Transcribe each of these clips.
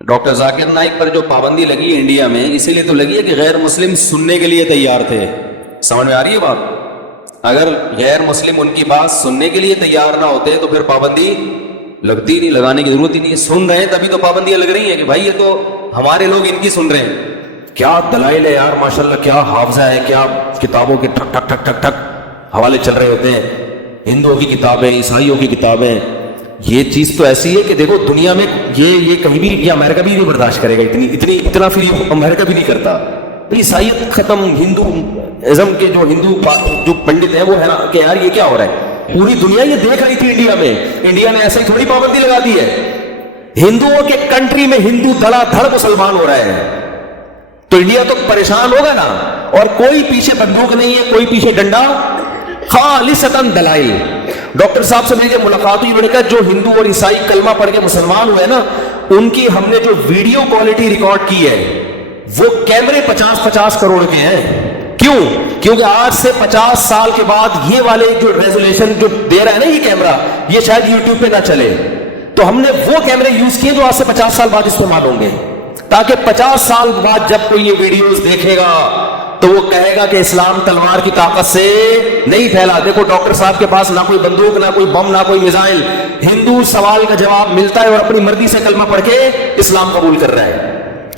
Doctor Zakir Naik پر جو پابندی لگی ہے انڈیا میں، اسی لیے تو لگی ہے کہ غیر مسلم سننے کے لیے تیار تھے. سمجھ میں آ رہی ہے بات؟ اگر غیر مسلم ان کی بات سننے کے لیے تیار نہ ہوتے تو پھر پابندی لگتی نہیں، لگانے کی ضرورت ہی نہیں ہے. سن رہے ہیں تبھی تو پابندیاں لگ رہی ہیں کہ بھائی یہ تو ہمارے لوگ ان کی سن رہے ہیں. کیا دلائل ہے یار، ماشاءاللہ کیا حافظہ ہے، کیا کتابوں کے ٹھک ٹھک ٹھک ٹھک ٹھک حوالے چل رہے ہوتے ہیں، ہندوؤں کی کتابیں، عیسائیوں کی کتابیں. یہ چیز تو ایسی ہے کہ دیکھو دنیا میں یہ کہیں بھی، یہ امریکہ بھی نہیں برداشت کرے گا، اتنا پھر امریکہ بھی نہیں کرتا. عیسائیت ختم، ہندو ازم کے جو پنڈت ہیں وہ ہے نا کہ یار یہ کیا ہو رہا ہے. پوری دنیا یہ دیکھ رہی تھی انڈیا میں، انڈیا نے ایسے تھوڑی پابندی لگا دی ہے. ہندوؤں کے کنٹری میں ہندو دھڑا دھڑ مسلمان ہو رہے ہیں تو انڈیا تو پریشان ہوگا نا. اور کوئی پیچھے بندوق نہیں ہے، کوئی پیچھے ڈنڈا، خالصتاً دلائل. ڈاکٹر صاحب سے میری ملاقات ہوئی، میں نے کہا جو ہندو اور عیسائی کلمہ پڑھ کے مسلمان ہوئے نا، ان کی ہم نے جو ویڈیو کوالٹی ریکارڈ کی ہے وہ کیمرے 50-50 کروڑ کے ہیں. کیوں؟ کیونکہ آج سے 50 سال کے بعد یہ والے جو ریزولیشن جو دے رہا ہے نا یہ کیمرہ، یہ شاید یوٹیوب پہ نہ چلے، تو ہم نے وہ کیمرے یوز کیے جو آج سے 50 سال بعد استعمال ہوں گے، تاکہ 50 سال بعد جب کوئی یہ ویڈیوز دیکھے گا تو وہ کہے گا کہ اسلام تلوار کی طاقت سے نہیں پھیلا. دیکھو ڈاکٹر صاحب کے پاس نہ کوئی بندوق، نہ کوئی بم، نہ کوئی میزائل. ہندو سوال کا جواب ملتا ہے اور اپنی مرضی سے کلمہ پڑھ کے اسلام قبول کر رہا ہے.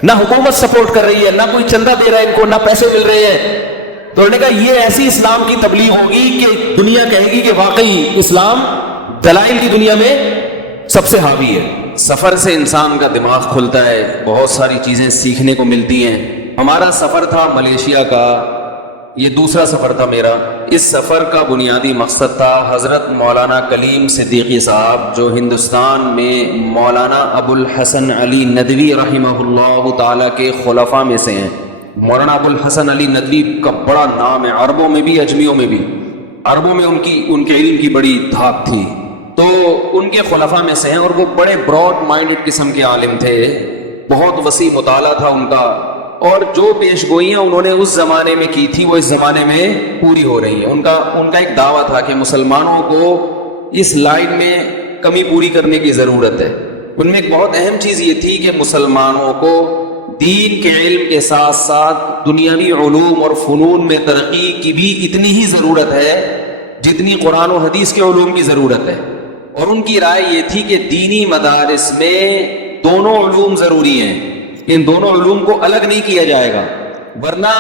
نہ حکومت سپورٹ کر رہی ہے، نہ کوئی چندہ دے رہا ہے ان کو، نہ پیسے مل رہے ہیں. تو انہوں نے کہا یہ ایسی اسلام کی تبلیغ ہوگی کہ دنیا کہے گی کہ واقعی اسلام دلائل کی دنیا میں سب سے حاوی ہے. سفر سے انسان کا دماغ کھلتا ہے، بہت ساری چیزیں سیکھنے کو ملتی ہیں. ہمارا سفر تھا ملیشیا کا، یہ دوسرا سفر تھا میرا. اس سفر کا بنیادی مقصد تھا حضرت مولانا کلیم صدیقی صاحب، جو ہندوستان میں مولانا ابو الحسن علی ندوی رحمہ اللہ تعالیٰ کے خلفاء میں سے ہیں. مولانا ابو الحسن علی ندوی کا بڑا نام ہے، عربوں میں بھی اجمیوں میں بھی. عربوں میں ان کے علم کی بڑی دھاک تھی، تو ان کے خلفاء میں سے ہیں، اور وہ بڑے براڈ مائنڈڈ قسم کے عالم تھے، بہت وسیع مطالعہ تھا ان کا. اور جو پیش گوئیاں انہوں نے اس زمانے میں کی تھی وہ اس زمانے میں پوری ہو رہی ہیں. ان کا ایک دعویٰ تھا کہ مسلمانوں کو اس لائن میں کمی پوری کرنے کی ضرورت ہے. ان میں ایک بہت اہم چیز یہ تھی کہ مسلمانوں کو دین کے علم کے ساتھ ساتھ دنیاوی علوم اور فنون میں ترقی کی بھی اتنی ہی ضرورت ہے جتنی قرآن و حدیث کے علوم کی ضرورت ہے. اور ان کی رائے یہ تھی کہ دینی مدارس میں دونوں علوم ضروری ہیں، ان دونوں علوم کو الگ نہیں کیا جائے گا ورنہ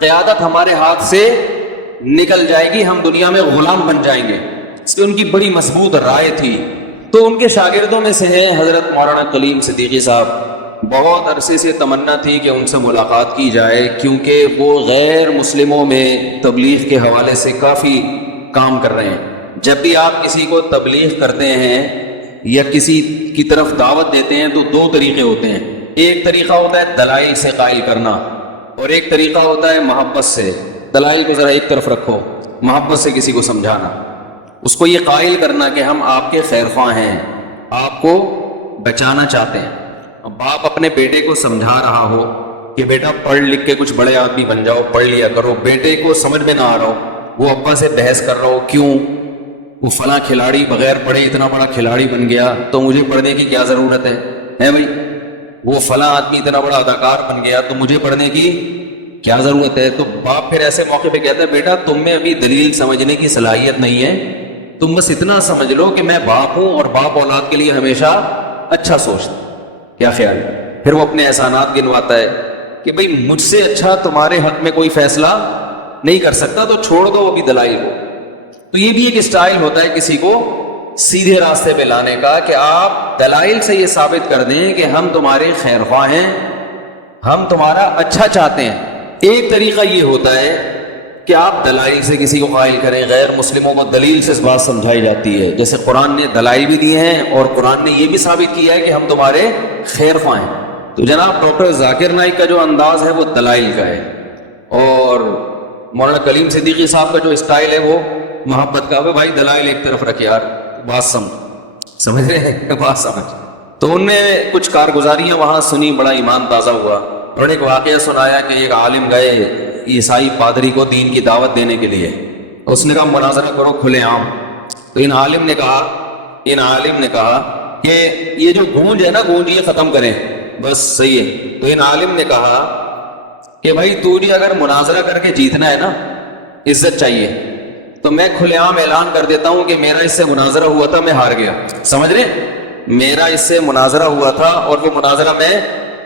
قیادت ہمارے ہاتھ سے نکل جائے گی، ہم دنیا میں غلام بن جائیں گے. اس کی ان کی بڑی مضبوط رائے تھی. تو ان کے شاگردوں میں سے ہیں حضرت مولانا کلیم صدیقی صاحب. بہت عرصے سے تمنا تھی کہ ان سے ملاقات کی جائے، کیونکہ وہ غیر مسلموں میں تبلیغ کے حوالے سے کافی کام کر رہے ہیں. جب بھی آپ کسی کو تبلیغ کرتے ہیں یا کسی کی طرف دعوت دیتے ہیں تو دو طریقے ہوتے ہیں. ایک طریقہ ہوتا ہے دلائل سے قائل کرنا، اور ایک طریقہ ہوتا ہے محبت سے. دلائل کو ذرا ایک طرف رکھو، محبت سے کسی کو سمجھانا، اس کو یہ قائل کرنا کہ ہم آپ کے خیر خواہ ہیں، آپ کو بچانا چاہتے ہیں. باپ اپنے بیٹے کو سمجھا رہا ہو کہ بیٹا پڑھ لکھ کے کچھ بڑے آدمی بن جاؤ، پڑھ لیا کرو، بیٹے کو سمجھ میں نہ آ رہا ہو، وہ ابا سے بحث کر رہا ہو، کیوں وہ فلاں کھلاڑی بغیر پڑھے اتنا بڑا کھلاڑی بن گیا تو مجھے پڑھنے کی کیا ضرورت ہے بھائی؟ وہ فلاں آدمی اتنا بڑا اداکار بن گیا تو مجھے پڑھنے کی کیا ضرورت ہے؟ تو باپ پھر ایسے موقع پہ کہتا ہے بیٹا تم میں ابھی دلیل سمجھنے کی صلاحیت نہیں ہے، تم بس اتنا سمجھ لو کہ میں باپ ہوں اور باپ اولاد کے لیے ہمیشہ اچھا سوچتا. کیا خیال ہے؟ پھر وہ اپنے احسانات گنواتا ہے کہ بھئی مجھ سے اچھا تمہارے حق میں کوئی فیصلہ نہیں کر سکتا، تو چھوڑ دو وہ بھی دلائل کو. تو یہ بھی ایک اسٹائل ہوتا ہے کسی کو سیدھے راستے پہ لانے کا، کہ آپ دلائل سے یہ ثابت کر دیں کہ ہم تمہارے خیر خواہ ہیں، ہم تمہارا اچھا چاہتے ہیں. ایک طریقہ یہ ہوتا ہے کہ آپ دلائل سے کسی کو قائل کریں. غیر مسلموں کو دلیل سے اس بات سمجھائی جاتی ہے، جیسے قرآن نے دلائل بھی دیے ہیں اور قرآن نے یہ بھی ثابت کیا ہے کہ ہم تمہارے خیر خواہ ہیں. تو جناب ڈاکٹر ذاکر نائک کا جو انداز ہے وہ دلائل کا ہے، اور مولانا کلیم صدیقی صاحب کا جو اسٹائل ہے وہ محبت کا. بھائی دلائل ایک طرف رکھ یار، بات سمجھ رہے ہیں، بات سمجھ. تو ان نے کچھ کارگزاریاں وہاں سنی، بڑا ایمان تازہ ہوا. انہوں نے ایک واقعہ سنایا کہ ایک عالم گئے عیسائی پادری کو دین کی دعوت دینے کے لیے. اس نے کہا مناظرہ کرو کھلے عام. تو ان عالم نے کہا کہ یہ جو گونج ہے نا، گونج یہ ختم کریں. بس صحیح ہے. تو ان عالم نے کہا کہ بھائی تجھے اگر مناظرہ کر کے جیتنا ہے نا، عزت چاہیے، تو میں کھلے عام اعلان کر دیتا ہوں کہ میرا اس سے مناظرہ ہوا تھا، میں ہار گیا. سمجھ رہے؟ میرا اس سے مناظرہ ہوا تھا اور وہ مناظرہ میں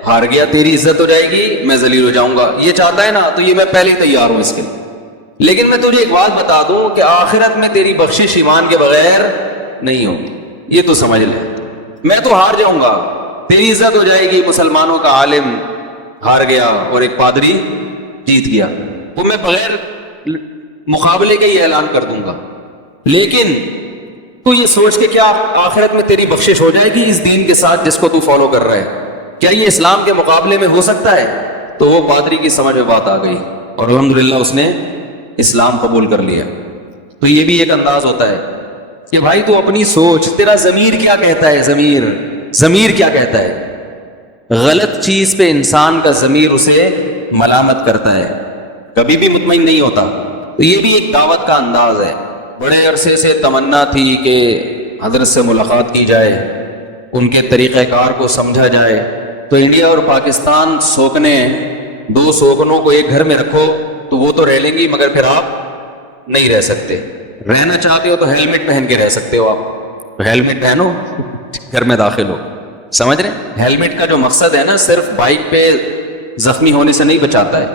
ہار گیا، تیری عزت ہو جائے گی، میں ذلیل ہو جاؤں گا. یہ چاہتا ہے نا، تو یہ میں پہلے ہی تیار ہوں اس کے لیے. لیکن میں تجھے ایک بات بتا دوں کہ آخرت میں تیری بخشش ایمان کے بغیر نہیں ہوگی، یہ تو سمجھ لے. میں تو ہار جاؤں گا، تیری عزت ہو جائے گی. مسلمانوں کا عالم ہار گیا اور ایک پادری جیت گیا، وہ میں بغیر مقابلے کے ہی اعلان کر دوں گا. لیکن تو یہ سوچ کے کیا آخرت میں تیری بخشش ہو جائے گی اس دین کے ساتھ جس کو تو فالو کر رہا ہے؟ کیا یہ اسلام کے مقابلے میں ہو سکتا ہے؟ تو وہ پادری کی سمجھ میں بات آ گئی اور الحمدللہ اس نے اسلام قبول کر لیا. تو یہ بھی ایک انداز ہوتا ہے کہ بھائی تو اپنی سوچ، تیرا ضمیر کیا کہتا ہے، ضمیر کیا کہتا ہے. غلط چیز پہ انسان کا ضمیر اسے ملامت کرتا ہے، کبھی بھی مطمئن نہیں ہوتا. تو یہ بھی ایک دعوت کا انداز ہے. بڑے عرصے سے تمنا تھی کہ حضرت سے ملاقات کی جائے، ان کے طریقہ کار کو سمجھا جائے. تو انڈیا اور پاکستان سوکنے، دو سوکنوں کو ایک گھر میں رکھو تو وہ تو رہ لیں گی، مگر پھر آپ نہیں رہ سکتے. رہنا چاہتے ہو تو ہیلمٹ پہن کے رہ سکتے ہو. آپ ہیلمٹ پہنو، گھر میں داخل ہو. سمجھ رہے؟ ہیلمٹ کا جو مقصد ہے نا، صرف بائک پہ زخمی ہونے سے نہیں بچاتا ہے.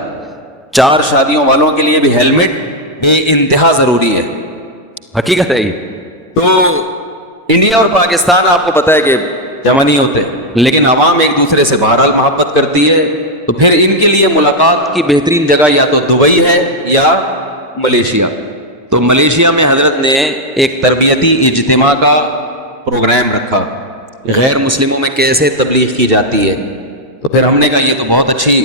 4 شادیوں والوں کے لیے بھی ہیلمٹ بے انتہا ضروری ہے. حقیقت ہے یہ. تو انڈیا اور پاکستان آپ کو پتہ ہے کہ جمع نہیں ہوتے، لیکن عوام ایک دوسرے سے بہرحال محبت کرتی ہے. تو پھر ان کے لیے ملاقات کی بہترین جگہ یا تو دبئی ہے یا ملیشیا. تو ملیشیا میں حضرت نے ایک تربیتی اجتماع کا پروگرام رکھا، غیر مسلموں میں کیسے تبلیغ کی جاتی ہے. تو پھر ہم نے کہا یہ تو بہت اچھی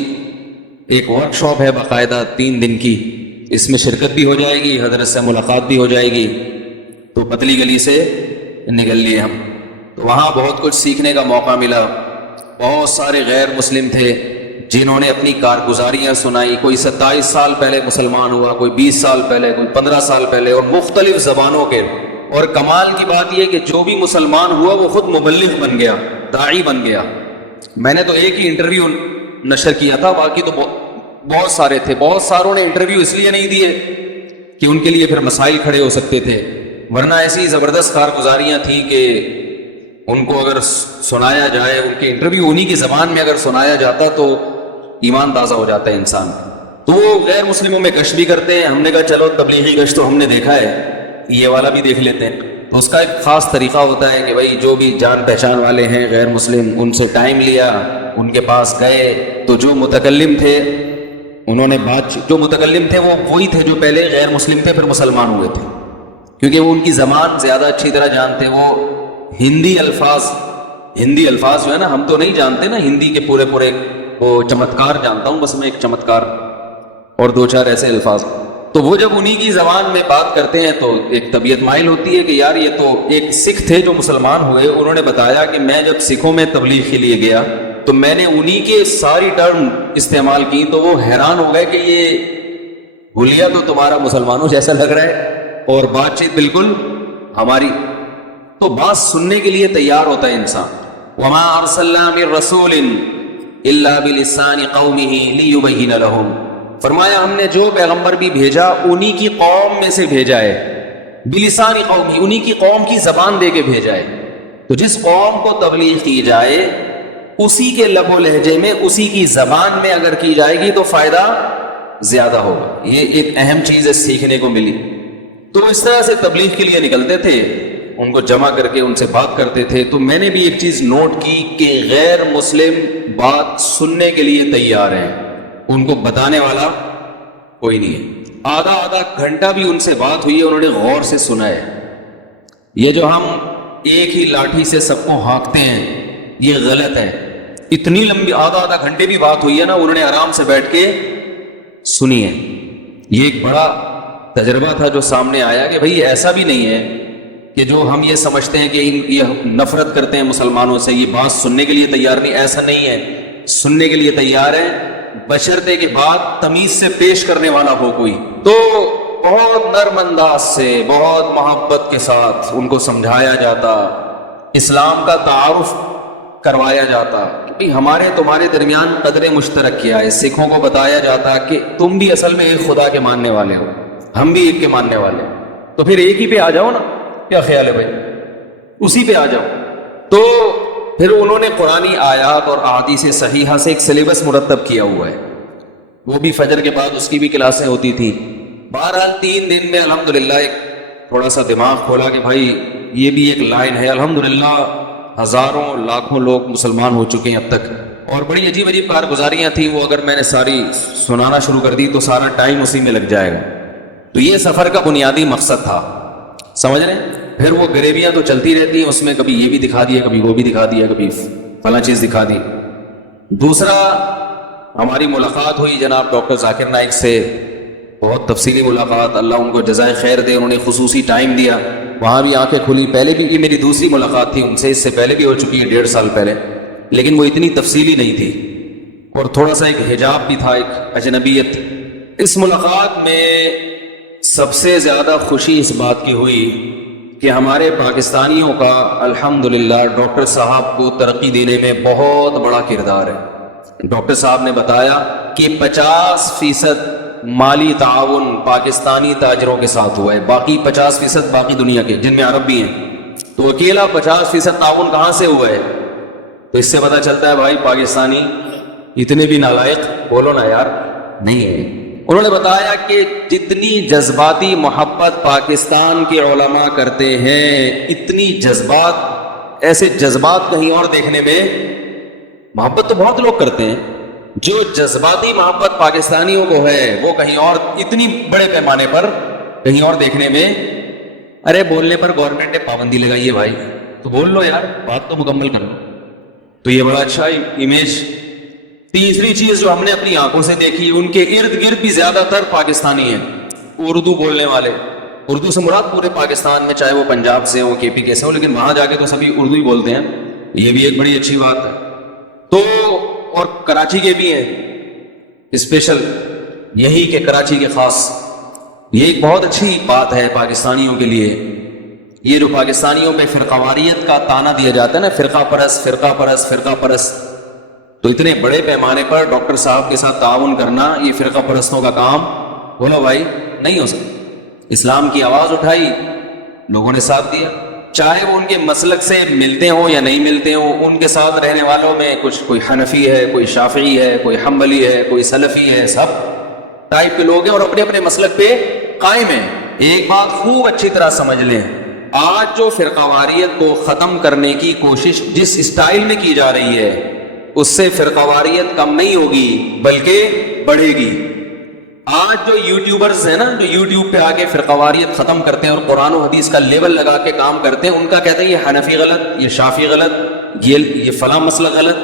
ایک ورک شاپ ہے باقاعدہ 3 دن کی، اس میں شرکت بھی ہو جائے گی، حضرت سے ملاقات بھی ہو جائے گی. تو پتلی گلی سے نکل لیے ہم. تو وہاں بہت کچھ سیکھنے کا موقع ملا. بہت سارے غیر مسلم تھے جنہوں نے اپنی کارگزاریاں سنائی. کوئی 27 سال پہلے مسلمان ہوا، کوئی 20 سال پہلے، کوئی 15 سال پہلے، اور مختلف زبانوں کے. اور کمال کی بات یہ کہ جو بھی مسلمان ہوا وہ خود مبلغ بن گیا، داعی بن گیا. میں نے تو ایک ہی انٹرویو نشر کیا تھا، باقی تو بہت سارے تھے. بہت ساروں نے انٹرویو اس لیے نہیں دیے کہ ان کے لیے پھر مسائل کھڑے ہو سکتے تھے، ورنہ ایسی زبردست کارگزاریاں تھیں کہ ان کو اگر سنایا جائے، ان کے انٹرویو انہی کی زبان میں اگر سنایا جاتا تو ایمان تازہ ہو جاتا ہے انسان. تو وہ غیر مسلموں میں گشت بھی کرتے ہیں. ہم نے کہا چلو تبلیغی گشت تو ہم نے دیکھا ہے، یہ والا بھی دیکھ لیتے ہیں. تو اس کا ایک خاص طریقہ ہوتا ہے کہ بھائی جو بھی جان پہچان والے ہیں غیر مسلم، ان سے ٹائم لیا، ان کے پاس گئے. تو جو متکلم تھے انہوں نے جو متکلم تھے وہ وہی تھے جو پہلے غیر مسلم تھے پھر مسلمان ہوئے تھے، کیونکہ وہ ان کی زبان زیادہ اچھی طرح جانتے. وہ ہندی الفاظ جو ہے نا، ہم تو نہیں جانتے نا ہندی کے پورے وہ چمتکار جانتا ہوں بس میں، ایک چمتکار اور 2-4 ایسے الفاظ. تو وہ جب انہی کی زبان میں بات کرتے ہیں تو ایک طبیعت مائل ہوتی ہے کہ یار یہ تو ایک سکھ تھے جو مسلمان ہوئے. انہوں نے بتایا کہ میں جب سکھوں میں تبلیغ کے لیے گیا تو میں نے انہی کے ساری ٹرم استعمال کی. تو وہ حیران ہو گئے کہ یہ حلیہ تو تمہارا مسلمانوں جیسا لگ رہا ہے اور بات چیت بالکل ہماری. تو بات سننے کے لیے تیار ہوتا ہے انسان. وما ارسلنا من رسول الا بلسان قومه ليبين لهم. فرمایا ہم نے جو پیغمبر بھی بھیجا انہی کی قوم میں سے بھیجا ہے. بلسان قومی، انہی کی قوم کی زبان دے کے بھیجا ہے. تو جس قوم کو تبلیغ کی جائے اسی کے لب و لہجے میں، اسی کی زبان میں اگر کی جائے گی تو فائدہ زیادہ ہوگا. یہ ایک اہم چیز ہے سیکھنے کو ملی. تو اس طرح سے تبلیغ کے لیے نکلتے تھے، ان کو جمع کر کے ان سے بات کرتے تھے. تو میں نے بھی ایک چیز نوٹ کی کہ غیر مسلم بات سننے کے لیے تیار ہیں، ان کو بتانے والا کوئی نہیں ہے. آدھا گھنٹہ بھی ان سے بات ہوئی ہے، انہوں نے غور سے سنا ہے. یہ جو ہم ایک ہی لاٹھی سے سب کو ہانکتے ہیں یہ غلط ہے. اتنی لمبی آدھا گھنٹے بھی بات ہوئی ہے نا، انہوں نے آرام سے بیٹھ کے سنی ہے. یہ ایک بڑا تجربہ تھا جو سامنے آیا کہ بھئی ایسا بھی نہیں ہے کہ جو ہم یہ سمجھتے ہیں کہ یہ نفرت کرتے ہیں مسلمانوں سے، یہ بات سننے کے لیے تیار نہیں. ایسا نہیں ہے، سننے کے لیے تیار ہے بشرطے کہ بات تمیز سے پیش کرنے والا ہو کوئی. تو بہت نرم انداز سے، بہت محبت کے ساتھ ان کو سمجھایا جاتا، اسلام کا تعارف کروایا جاتا. کہ ہمارے تمہارے درمیان قدر مشترک کیا ہے. سکھوں کو بتایا جاتا کہ تم بھی اصل میں ایک خدا کے ماننے والے ہو, ہم بھی ایک کے ماننے والے ہیں, تو پھر ایک ہی پہ آ جاؤ نا. کیا خیال ہے بھائی, اسی پہ آ جاؤ. تو پھر انہوں نے قرآنی آیات اور احادیث صحیحہ سے ایک سلیبس مرتب کیا ہوا ہے, وہ بھی فجر کے بعد اس کی بھی کلاسیں ہوتی تھیں. بہرحال 3 دن میں الحمدللہ ایک تھوڑا سا دماغ کھولا کہ بھائی یہ بھی ایک لائن ہے. الحمدللہ ہزاروں لاکھوں لوگ مسلمان ہو چکے ہیں اب تک, اور بڑی عجیب عجیب کارگزاریاں تھیں. وہ اگر میں نے ساری سنانا شروع کر دی تو سارا ٹائم اسی میں لگ جائے گا. تو یہ سفر کا بنیادی مقصد تھا, سمجھ رہے ہیں. پھر وہ غریبیاں تو چلتی رہتی ہیں, اس میں کبھی یہ بھی دکھا دیا, کبھی وہ بھی دکھا دیا, کبھی فلاں چیز دکھا دی. دوسرا ہماری ملاقات ہوئی جناب ڈاکٹر ذاکر نائک سے, بہت تفصیلی ملاقات, اللہ ان کو جزائے خیر دے. انہوں نے خصوصی ٹائم دیا, وہاں بھی آنکھیں کھلی. پہلے بھی یہ میری دوسری ملاقات تھی ان سے, اس سے پہلے بھی ہو چکی ہے 1.5 سال پہلے, لیکن وہ اتنی تفصیلی نہیں تھی اور تھوڑا سا ایک حجاب بھی تھا, ایک اجنبیت. اس ملاقات میں سب سے زیادہ خوشی اس بات کی ہوئی کہ ہمارے پاکستانیوں کا الحمدللہ ڈاکٹر صاحب کو ترقی دینے میں بہت بڑا کردار ہے. ڈاکٹر صاحب نے بتایا کہ 50% مالی تعاون پاکستانی تاجروں کے ساتھ ہوا ہے, باقی 50% باقی دنیا کے جن میں عرب بھی ہیں. تو اکیلا 50% تعاون کہاں سے ہوا ہے؟ تو اس سے پتہ چلتا ہے بھائی پاکستانی اتنے بھی نالائق بولو نا یار نہیں ہے. انہوں نے بتایا کہ جتنی جذباتی محبت پاکستان کے علماء کرتے ہیں, اتنی جذبات, ایسے جذبات کہیں اور دیکھنے میں, محبت تو بہت لوگ کرتے ہیں, جو جذباتی محبت پاکستانیوں کو ہے وہ کہیں اور اتنی بڑے پیمانے پر کہیں اور دیکھنے میں. ارے بولنے پر گورنمنٹ نے پابندی لگائی ہے بھائی, تو بول لو یار, بات تو مکمل کر لو. تو یہ بڑا اچھا امیج. تیسری چیز جو ہم نے اپنی آنکھوں سے دیکھی, ان کے ارد گرد بھی زیادہ تر پاکستانی ہیں, اردو بولنے والے. اردو سے مراد پورے پاکستان میں, چاہے وہ پنجاب سے ہو, KP کے سے ہو, لیکن وہاں جا کے تو سبھی اردو ہی بولتے ہیں. یہ بھی ایک بڑی اچھی بات ہے. تو اور کراچی کے بھی ہیں اسپیشل, یہی کہ کراچی کے خاص. یہ ایک بہت اچھی بات ہے پاکستانیوں کے لیے. یہ جو پاکستانیوں پہ فرقواریت کا تانا دیا جاتا ہے نا, فرقہ پرست فرقہ پرست فرقہ پرست, تو اتنے بڑے پیمانے پر ڈاکٹر صاحب کے ساتھ تعاون کرنا یہ فرقہ پرستوں کا کام بولو بھائی نہیں ہو سکتا. اسلام کی آواز اٹھائی, لوگوں نے ساتھ دیا, چاہے وہ ان کے مسلک سے ملتے ہوں یا نہیں ملتے ہوں. ان کے ساتھ رہنے والوں میں کچھ کوئی حنفی ہے, کوئی شافعی ہے, کوئی حنبلی ہے, کوئی سلفی ہے, سب ٹائپ کے لوگ ہیں اور اپنے اپنے مسلک پہ قائم ہیں. ایک بات خوب اچھی طرح سمجھ لیں, آج جو فرقہ واریت کو ختم کرنے کی کوشش جس اسٹائل میں کی جا رہی ہے, اس سے فرقہ واریت کم نہیں ہوگی بلکہ بڑھے گی. آج جو یوٹیوبرز ہیں نا, جو یوٹیوب پہ آ کے فرقہ واریت ختم کرتے ہیں اور قرآن و حدیث کا لیبل لگا کے کام کرتے ہیں, ان کا کہتے ہیں یہ حنفی غلط, یہ شافعی غلط, یہ فلاں مسلک غلط.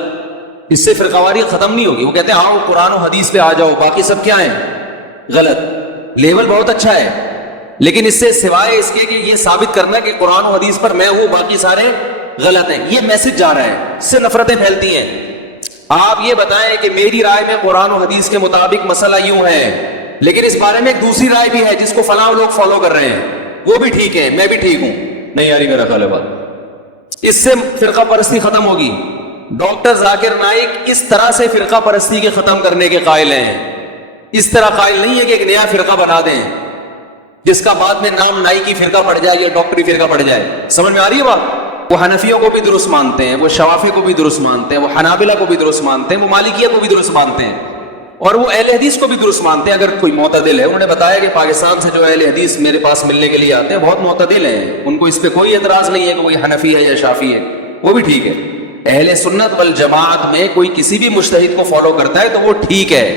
اس سے فرقہ واریت ختم نہیں ہوگی. وہ کہتے ہیں آؤ قرآن و حدیث پہ آ جاؤ, باقی سب کیا ہیں غلط. لیبل بہت اچھا ہے, لیکن اس سے سوائے اس کے کہ یہ ثابت کرنا کہ قرآن و حدیث پر میں ہوں, باقی سارے غلط ہیں, یہ میسج جا رہا ہے, اس سے نفرتیں پھیلتی ہیں. آپ یہ بتائیں کہ میری رائے میں قرآن و حدیث کے مطابق مسئلہ یوں ہے, لیکن اس بارے میں ایک دوسری رائے بھی ہے جس کو فلاں لوگ فالو کر رہے ہیں, وہ بھی ٹھیک ہے, میں بھی ٹھیک ہوں. نہیں یاری میرا خیال ہے بات, اس سے فرقہ پرستی ختم ہوگی. ڈاکٹر ذاکر نائک اس طرح سے فرقہ پرستی کے ختم کرنے کے قائل ہیں. اس طرح قائل نہیں ہے کہ ایک نیا فرقہ بنا دیں جس کا بعد میں نام نائکی فرقہ پڑ جائے یا ڈاکٹری فرقہ پڑ جائے. سمجھ میں آ رہی ہے بات؟ وہ حنفیوں کو بھی درست مانتے ہیں, وہ شوافی کو بھی درست مانتے ہیں, وہ حنابلہ کو بھی درست مانتے ہیں, وہ مالکیہ کو بھی درست مانتے ہیں, اور وہ اہل حدیث کو بھی درست مانتے ہیں اگر کوئی معتدل ہے. انہوں نے بتایا کہ پاکستان سے جو اہل حدیث میرے پاس ملنے کے لیے آتے ہیں بہت معتدل ہیں, ان کو اس پہ کوئی اعتراض نہیں ہے کہ کوئی حنفی ہے یا شافی ہے, وہ بھی ٹھیک ہے. اہل سنت والجماعت میں کوئی کسی بھی مجتہد کو فالو کرتا ہے تو وہ ٹھیک ہے.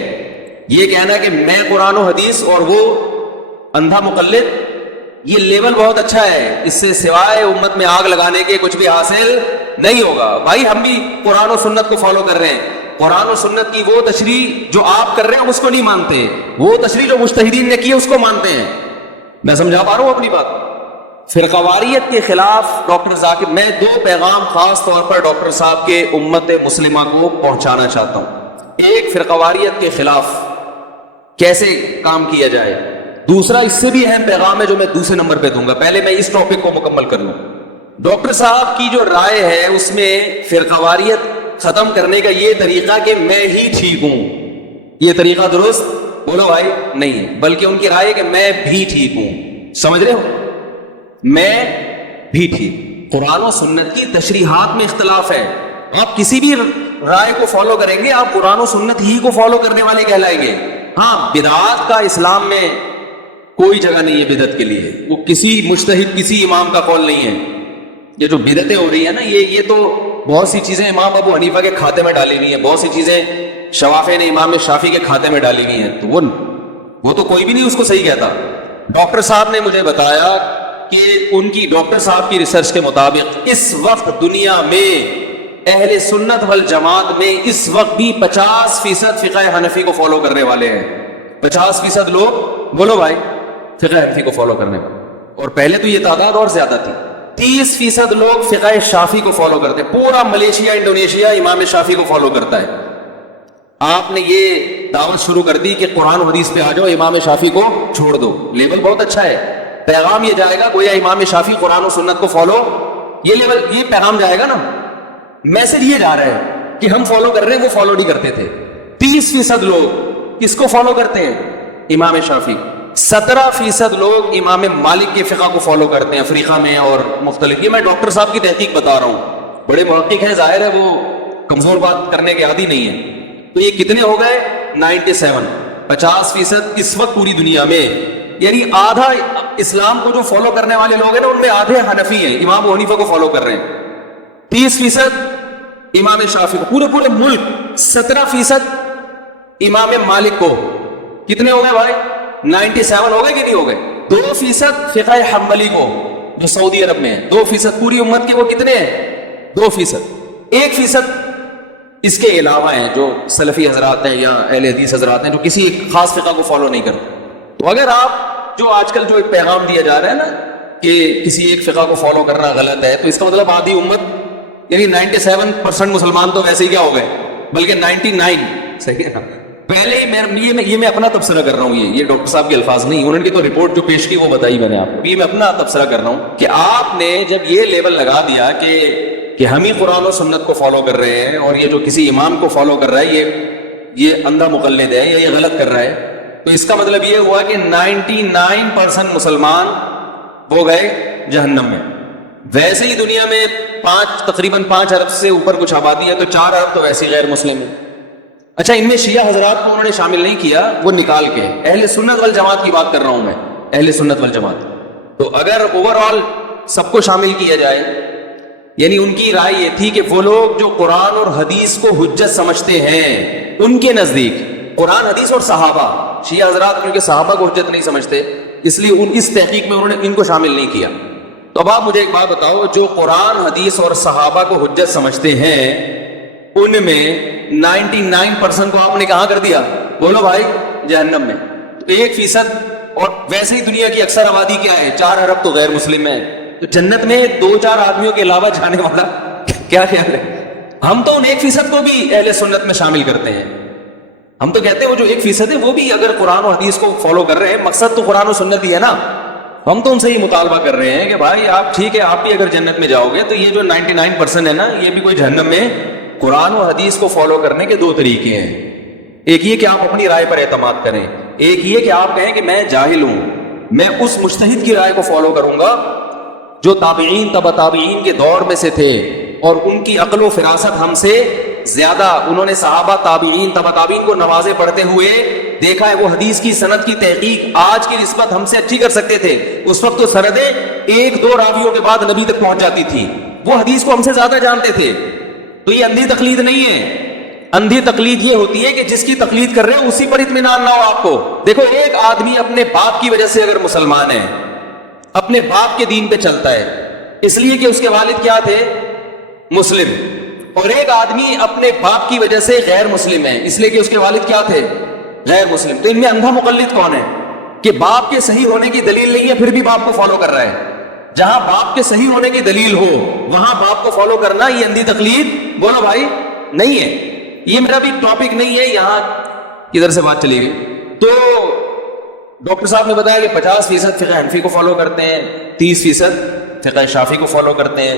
یہ کہنا کہ میں قرآن و حدیث اور وہ اندھا مقلد, یہ لیول بہت اچھا ہے, اس سے سوائے امت میں آگ لگانے کے کچھ بھی حاصل نہیں ہوگا. بھائی ہم بھی قرآن و سنت کو فالو کر رہے ہیں, قرآن و سنت کی وہ تشریح جو آپ کر رہے ہیں اس کو نہیں مانتے, وہ تشریح جو مجتہدین نے کی ہے اس کو مانتے ہیں. میں سمجھا پا رہا ہوں اپنی بات؟ فرقہ واریت کے خلاف ڈاکٹر ذاکر, میں 2 پیغام خاص طور پر ڈاکٹر صاحب کے امت مسلمہ کو پہنچانا چاہتا ہوں. ایک, فرقہ واریت کے خلاف کیسے کام کیا جائے. دوسرا اس سے بھی اہم پیغام ہے جو میں دوسرے نمبر پہ دوں گا. پہلے میں اس ٹاپک کو مکمل کر لوں. ڈاکٹر صاحب کی جو رائے ہے اس میں فرقہ واریت ختم کرنے کا یہ طریقہ کہ میں ہی ٹھیک ہوں، یہ طریقہ درست بولو بھائی نہیں ہے، بلکہ ان کی رائے ہے کہ میں بھی ٹھیک ہوں. سمجھ رہے ہو؟ میں بھی ٹھیک. قرآن و سنت کی تشریحات میں اختلاف ہے. آپ کسی بھی رائے کو فالو کریں گے آپ قرآن و سنت ہی کو فالو کرنے والے کہلائیں گے. ہاں بدعات کا اسلام میں کوئی جگہ نہیں ہے بدعت کے لیے، وہ کسی مجتہد کسی امام کا قول نہیں ہے. یہ جو بدعتیں ہو رہی ہیں نا یہ تو بہت سی چیزیں امام ابو حنیفہ کے کھاتے میں ڈالی گئی ہیں، بہت سی چیزیں شوافی نے امام شافعی کے کھاتے میں ڈالی گئی ہیں، تو وہ تو کوئی بھی نہیں اس کو صحیح کہتا. ڈاکٹر صاحب نے مجھے بتایا کہ ان کی ڈاکٹر صاحب کی ریسرچ کے مطابق اس وقت دنیا میں اہل سنت والجماعت میں اس وقت بھی 50% فقہ حنفی کو فالو کرنے والے ہیں. 50% لوگ بولو بھائی فقہ حنفی کو فالو کرنے والے، اور پہلے تو یہ تعداد اور زیادہ تھی. 30% لوگ فقہ شافعی کو فالو کرتے ہیں. پورا ملیشیا انڈونیشیا امام شافعی کو فالو کرتا ہے. آپ نے یہ دعوت شروع کر دی کہ قرآن و حدیث پہ آ جاؤ، امام شافعی کو چھوڑ دو. لیبل بہت اچھا ہے، پیغام یہ جائے گا گویا امام شافعی قرآن و سنت کو فالو، یہ لیبل یہ پیغام جائے گا نا، میسج یہ جا رہا ہے کہ ہم فالو کر رہے ہیں، وہ فالو نہیں کرتے تھے. 30% لوگ کس کو فالو کرتے ہیں؟ امام شافعی. 17% لوگ امام مالک کے فقہ کو فالو کرتے ہیں افریقہ میں اور مختلف. یہ میں ڈاکٹر صاحب کی تحقیق بتا رہا ہوں، بڑے محقق ہیں، ظاہر ہے وہ کمزور بات کرنے کے عادی نہیں ہیں. تو یہ کتنے ہو گئے؟ 97. 50% اس وقت پوری دنیا میں، یعنی آدھا اسلام کو جو فالو کرنے والے لوگ ہیں نا ان میں آدھے حنفی ہیں، امام ابو حنیفہ کو فالو کر رہے ہیں. 30% امام شافعی کو، پورے ملک. 17% امام مالک کو. کتنے ہو گئے بھائی؟ 97 ہو گئے کہ نہیں ہو گئے؟ 2% فقہ حنبلی کو جو سعودی عرب میں ہے. 2% پوری امت کے وہ کتنے ہیں؟ 2%. 1% اس کے علاوہ ہیں جو سلفی حضرات ہیں یا اہل حدیث حضرات ہیں جو کسی ایک خاص فقہ کو فالو نہیں کرتے. تو اگر آپ جو آج کل جو ایک پیغام دیا جا رہا ہے نا کہ کسی ایک فقہ کو فالو کرنا غلط ہے، تو اس کا مطلب آدھی امت یعنی 97% مسلمان تو ویسے ہی کیا ہو گئے، بلکہ 99 صحیح ہے نا. پہلے ہی میں اپنا تبصرہ کر رہا ہوں، یہ ڈاکٹر صاحب کے الفاظ نہیں، انہوں نے تو رپورٹ جو پیش کی وہ بتائی میں نے آپ کو. یہ میں اپنا تبصرہ کر رہا ہوں کہ آپ نے جب یہ لیبل لگا دیا کہ ہم ہی قرآن و سنت کو فالو کر رہے ہیں اور یہ جو کسی امام کو فالو کر رہا ہے یہ اندھا مقلد ہے یا یہ غلط کر رہا ہے، تو اس کا مطلب یہ ہوا کہ 99% مسلمان ہو گئے جہنم میں. ویسے ہی دنیا میں تقریباً 5 ارب سے اوپر کچھ آبادی ہے، تو 4 ارب تو ویسے غیر مسلم ہے. اچھا ان میں شیعہ حضرات کو انہوں نے شامل نہیں کیا، وہ نکال کے اہل سنت والجماعت کی بات کر رہا ہوں میں، اہل سنت والجماعت. تو اگر اوور آل سب کو شامل کیا جائے، یعنی ان کی رائے یہ تھی کہ وہ لوگ جو قرآن اور حدیث کو حجت سمجھتے ہیں ان کے نزدیک قرآن حدیث اور صحابہ، شیعہ حضرات کیونکہ صحابہ کو حجت نہیں سمجھتے اس لیے اس تحقیق میں انہوں نے ان کو شامل نہیں کیا. تو اب آپ مجھے ایک بات بتاؤ، جو قرآن حدیث اور صحابہ کو حجت سمجھتے ہیں ان میں 99% کو آپ نے کہاں کر دیا؟ بولو بھائی جہنم میں. تو 1%، اور ویسے ہی دنیا کی اکثر آبادی کیا ہے؟ 4 ارب تو غیر مسلم ہے. تو جنت میں 2-4 آدمیوں کے علاوہ جانے والا کیا خیال ہے؟ ہم تو ان 1% کو بھی اہل سنت میں شامل کرتے ہیں. ہم تو کہتے ہیں وہ جو 1% ہے وہ بھی اگر قرآن و حدیث کو فالو کر رہے ہیں، مقصد تو قرآن و سنت ہی ہے نا. ہم تو ان سے ہی مطالبہ کر رہے ہیں کہ بھائی آپ ٹھیک ہے، آپ بھی اگر جنت میں جاؤ گے تو یہ جو 99% ہے نا، یہ بھی کوئی جہنم میں. قرآن و حدیث کو فالو کرنے کے 2 طریقے ہیں. ایک یہ کہ آپ اپنی رائے پر اعتماد کریں، ایک یہ کہ آپ کہیں کہ میں جاہل ہوں، میں اس مجتہد کی رائے کو فالو کروں گا جو تابعین تبع تابعین کے دور میں سے تھے اور ان کی عقل و فراست ہم سے زیادہ، انہوں نے صحابہ تابعین تبع تابعین کو نمازیں پڑھتے ہوئے دیکھا ہے، وہ حدیث کی سند کی تحقیق آج کی نسبت ہم سے اچھی کر سکتے تھے. اس وقت تو سندیں 1-2 راویوں کے بعد نبی تک پہنچ جاتی تھی، وہ حدیث کو ہم سے زیادہ جانتے تھے. تو یہ اندھی تقلید نہیں ہے. اندھی تقلید یہ ہوتی ہے کہ جس کی تقلید کر رہے ہیں اسی پر اطمینان نہ ہو آپ کو. دیکھو ایک آدمی اپنے باپ کی وجہ سے اگر مسلمان ہے، اپنے باپ کے دین پہ چلتا ہے اس لیے کہ اس کے والد کیا تھے؟ مسلم، اور ایک آدمی اپنے باپ کی وجہ سے غیر مسلم ہے اس لیے کہ اس کے والد کیا تھے؟ غیر مسلم. تو ان میں اندھا مقلد کون ہے کہ باپ کے صحیح ہونے کی دلیل نہیں ہے پھر بھی باپ کو فالو کر رہا ہے؟ جہاں باپ کے صحیح ہونے کی دلیل ہو وہاں باپ کو فالو کرنا یہ اندھی تقلید بولو بھائی نہیں ہے. یہ میرا بھی ٹاپک نہیں ہے، یہاں کدھر سے بات چلی گئی. تو ڈاکٹر صاحب نے بتایا کہ 50% فقہ حنفی کو فالو کرتے ہیں، 30% فقہ شافعی کو فالو کرتے ہیں،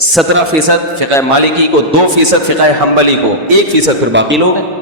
17% فقہ مالکی کو، 2% فقہ حنبلی کو، 1% پھر باقی لوگ ہیں.